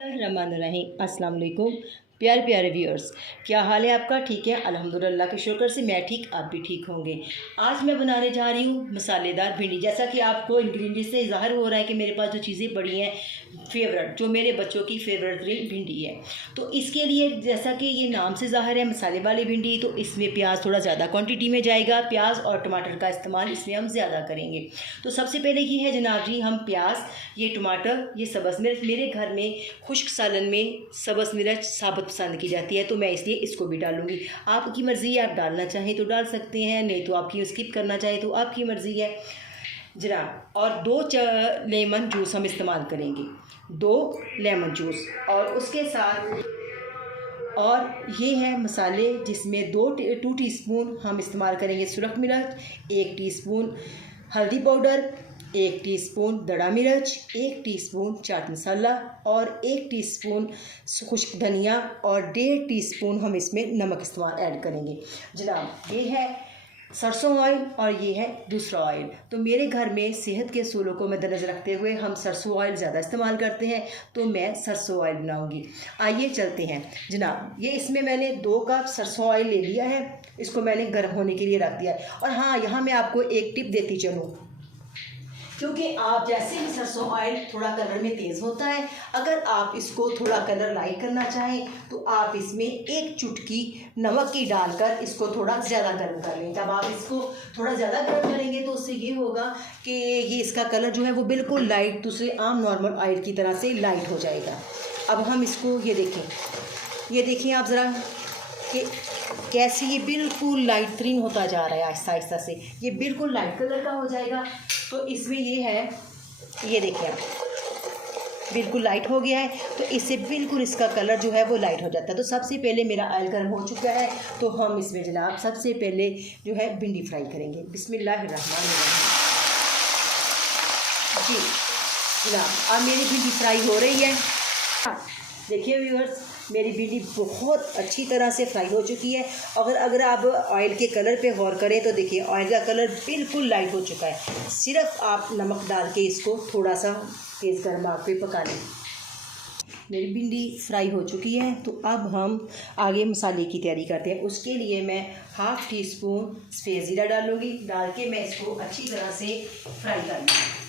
रहमानुर्रहीम। अस्सलाम वालेकुम प्यारे प्यारे व्यूअर्स, क्या हाल है आपका? ठीक है, अल्हम्दुलिल्लाह के शुक्र से मैं ठीक, आप भी ठीक होंगे। आज मैं बनाने जा रही हूँ मसालेदार भिंडी। जैसा कि आपको इंग्रेडिएंट से ज़ाहिर हो रहा है कि मेरे पास जो चीज़ें पड़ी हैं फेवरेट, जो मेरे बच्चों की फेवरेट भिंडी है। तो इसके लिए जैसा कि ये नाम से ज़ाहिर है मसाले वाली भिंडी, तो इसमें प्याज थोड़ा ज़्यादा क्वान्टिटी में जाएगा। प्याज और टमाटर का इस्तेमाल इसमें हम ज़्यादा करेंगे। तो सबसे पहले ये है जनाब जी, हम प्याज, ये टमाटर, ये सब्ज़ मिर्च, मेरे घर में खुश्क सालन में सब्ज़ मिर्च साबुत पसंद की जाती है, तो मैं इसलिए इसको भी डालूंगी। आपकी मर्ज़ी है, आप डालना चाहें तो डाल सकते हैं, नहीं तो आपकी स्किप करना चाहें तो आपकी मर्ज़ी है जनाब। और 2 लेमन जूस हम इस्तेमाल करेंगे, 2 लेमन जूस। और उसके साथ और ये है मसाले, जिसमें 2 टीस्पून हम इस्तेमाल करेंगे सुरख मिर्च, 1 टीस्पून हल्दी पाउडर, 1 टीस्पून दड़ा मिर्च, 1 टीस्पून चाट मसाला और 1 टीस्पून खुश्क धनिया और 1.5 टीस्पून हम इसमें नमक इस्तेमाल ऐड करेंगे जनाब। ये है सरसों ऑयल और ये है दूसरा ऑयल। तो मेरे घर में सेहत के असूलों को मद्देनज़र रखते हुए हम सरसों ऑयल ज़्यादा इस्तेमाल करते हैं, तो मैं सरसों ऑयल बनाऊंगी। आइए चलते हैं जनाब। ये इसमें मैंने 2 कप सरसों ऑयल ले लिया है, इसको मैंने गर्म होने के लिए रख दिया है। और हाँ, यहाँ मैं आपको एक टिप देती चलूँ, क्योंकि आप जैसे ही सरसों ऑयल थोड़ा कलर में तेज़ होता है, अगर आप इसको थोड़ा कलर लाइट करना चाहें तो आप इसमें 1 चुटकी नमक की डालकर इसको थोड़ा ज़्यादा गर्म कर लें। जब आप इसको थोड़ा ज़्यादा गर्म करेंगे तो उससे ये होगा कि ये इसका कलर जो है वो बिल्कुल लाइट, दूसरे आम नॉर्मल ऑयल की तरह से लाइट हो जाएगा। अब हम इसको ये देखें आप ज़रा कि कैसे ये बिल्कुल लाइट ग्रीन होता जा रहा है आहिस्ता आहिस्ता से, ये बिल्कुल लाइट कलर का हो जाएगा। तो इसमें ये है, ये देखिए आप, बिल्कुल लाइट हो गया है, तो इससे बिल्कुल इसका कलर जो है वो लाइट हो जाता है। तो सबसे पहले मेरा ऑयल गर्म हो चुका है, तो हम इसमें जनाब सबसे पहले जो है भिंडी फ्राई करेंगे। बिस्मिल्लाहिर्रहमानिर्रहीम। जी जनाब, अब मेरी भिंडी फ्राई हो रही है। देखिए व्यूअर्स, मेरी भिंडी बहुत अच्छी तरह से फ्राई हो चुकी है। अगर आप ऑयल के कलर पे गौर करें तो देखिए ऑयल का कलर बिल्कुल लाइट हो चुका है। सिर्फ आप नमक डाल के इसको थोड़ा सा तेज़ गर्म आग पे पका लें। मेरी भिंडी फ्राई हो चुकी है, तो अब हम आगे मसाले की तैयारी करते हैं। उसके लिए मैं 1/2 टीस्पून सफ़ेद ज़ीरा डालूँगी। डाल के मैं इसको अच्छी तरह से फ्राई कर लूँगी।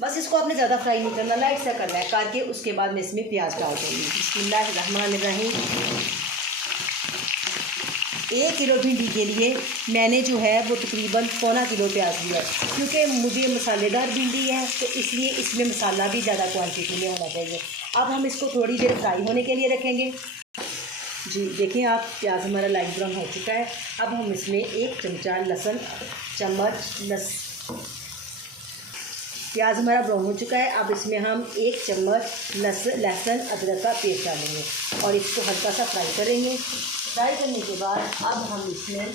बस इसको आपने ज़्यादा फ्राई नहीं करना, लाइट सा करना है। करके उसके बाद मैं इसमें प्याज डाल दूँगी। बिस्मिल्लाहिर्रहमानिर्रहीम। 1 किलो भिंडी के लिए मैंने जो है वो तकरीबन 1/4 किलो प्याज लिया है, क्योंकि मुझे मसालेदार भिंडी है तो इसलिए इसमें मसाला भी ज़्यादा क्वांटिटी में होना चाहिए। अब हम इसको थोड़ी देर फ्राई होने के लिए रखेंगे। जी देखिए आप, प्याज हमारा लाइट ब्राउन हो चुका है। अब हम इसमें 1 चमचा प्याज हमारा ब्राउन हो चुका है। अब इसमें हम 1 चम्मच लहसुन अदरक का पेस्ट डालेंगे और इसको हल्का सा फ्राई करेंगे। फ्राई करने के बाद अब हम इसमें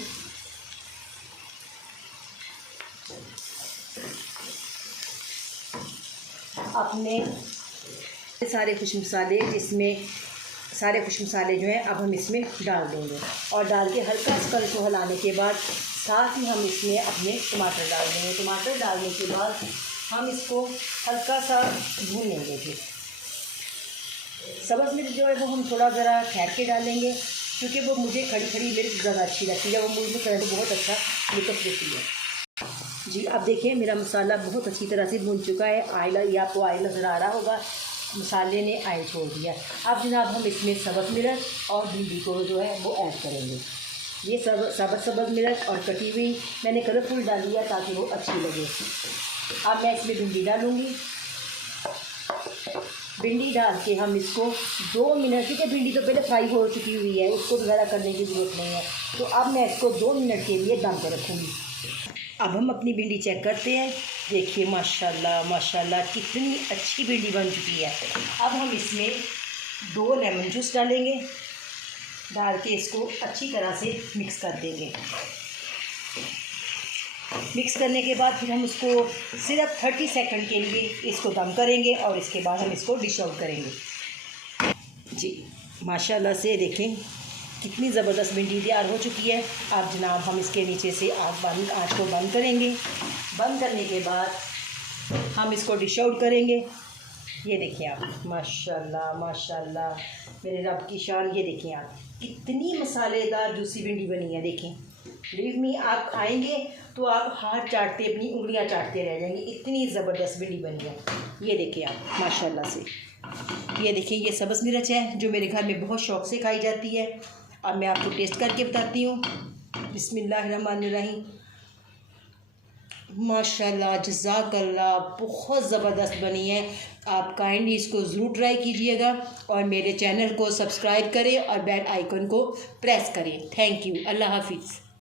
अपने सारे खुश मसाले जो हैं अब हम इसमें डाल देंगे। और डाल के हल्का सा इसको हिलाने के बाद साथ ही हम इसमें अपने टमाटर डाल देंगे। टमाटर डालने के बाद हम इसको हल्का सा भून लेंगे। फिर सब्ज़ मिर्च जो है वो हम थोड़ा ज़रा ठहर के डालेंगे, क्योंकि वो मुझे खड़ी मिर्च ज़्यादा अच्छी लगती है, वो मुझे करें तो बहुत अच्छा लुत्फ़ देती है। जी अब देखिए मेरा मसाला बहुत अच्छी तरह से भून चुका है। ऑयल, ये आपको ऑयल नज़र आ रहा होगा, मसाले ने ऑयल छोड़ दिया। अब जनाब हम इसमें सब्ज़ मिर्च और भिंडी को जो है वो ऐड करेंगे। ये सब्ज़ मिर्च और कटी हुई मैंने कलरफुल डाली है ताकि वो अच्छी लगे। अब मैं इसमें भिंडी डालूँगी। भिंडी डाल के हम इसको 2 मिनट, क्योंकि भिंडी तो पहले फ्राई हो चुकी हुई है, उसको ज़्यादा करने की ज़रूरत नहीं है, तो अब मैं इसको 2 मिनट के लिए दम पर रखूँगी। अब हम अपनी भिंडी चेक करते हैं। देखिए माशाल्लाह माशाल्लाह कितनी अच्छी भिंडी बन चुकी है। अब हम इसमें 2 लेमन जूस डालेंगे। डाल के इसको अच्छी तरह से मिक्स कर देंगे। मिक्स करने के बाद फिर हम इसको सिर्फ 30 सेकंड के लिए इसको दम करेंगे और इसके बाद हम इसको डिश आउट करेंगे। जी माशाल्लाह से देखें कितनी ज़बरदस्त भिंडी तैयार हो चुकी है। अब जनाब हम इसके नीचे से आँच को बंद करेंगे। बंद करने के बाद हम इसको डिश आउट करेंगे। ये देखिए आप, माशाल्लाह माशाल्लाह, मेरे रब की शान। ये देखिए आप, कितनी मसालेदार जूसी भिंडी बनी है। देखें, बिलीव मी, आप खाएंगे तो आप हाथ चाटते, अपनी उंगलियां चाटते रह जाएंगे, इतनी ज़बरदस्त भिंडी बनी है। ये देखिए आप, माशाल्लाह से। ये देखिए, ये सब्ज़ मिर्च है जो मेरे घर में बहुत शौक़ से खाई जाती है। अब मैं आपको टेस्ट करके बताती हूँ। बिस्मिल्लाहिर्रहमानिर्रहीम। माशाल्लाह, जज़ाकल्लाह, बहुत ज़बरदस्त बनी है। आप काइंडली इसको ज़रूर ट्राई कीजिएगा और मेरे चैनल को सब्सक्राइब करें और बेल आइकन को प्रेस करें। Thank you. अल्लाह हाफिज़।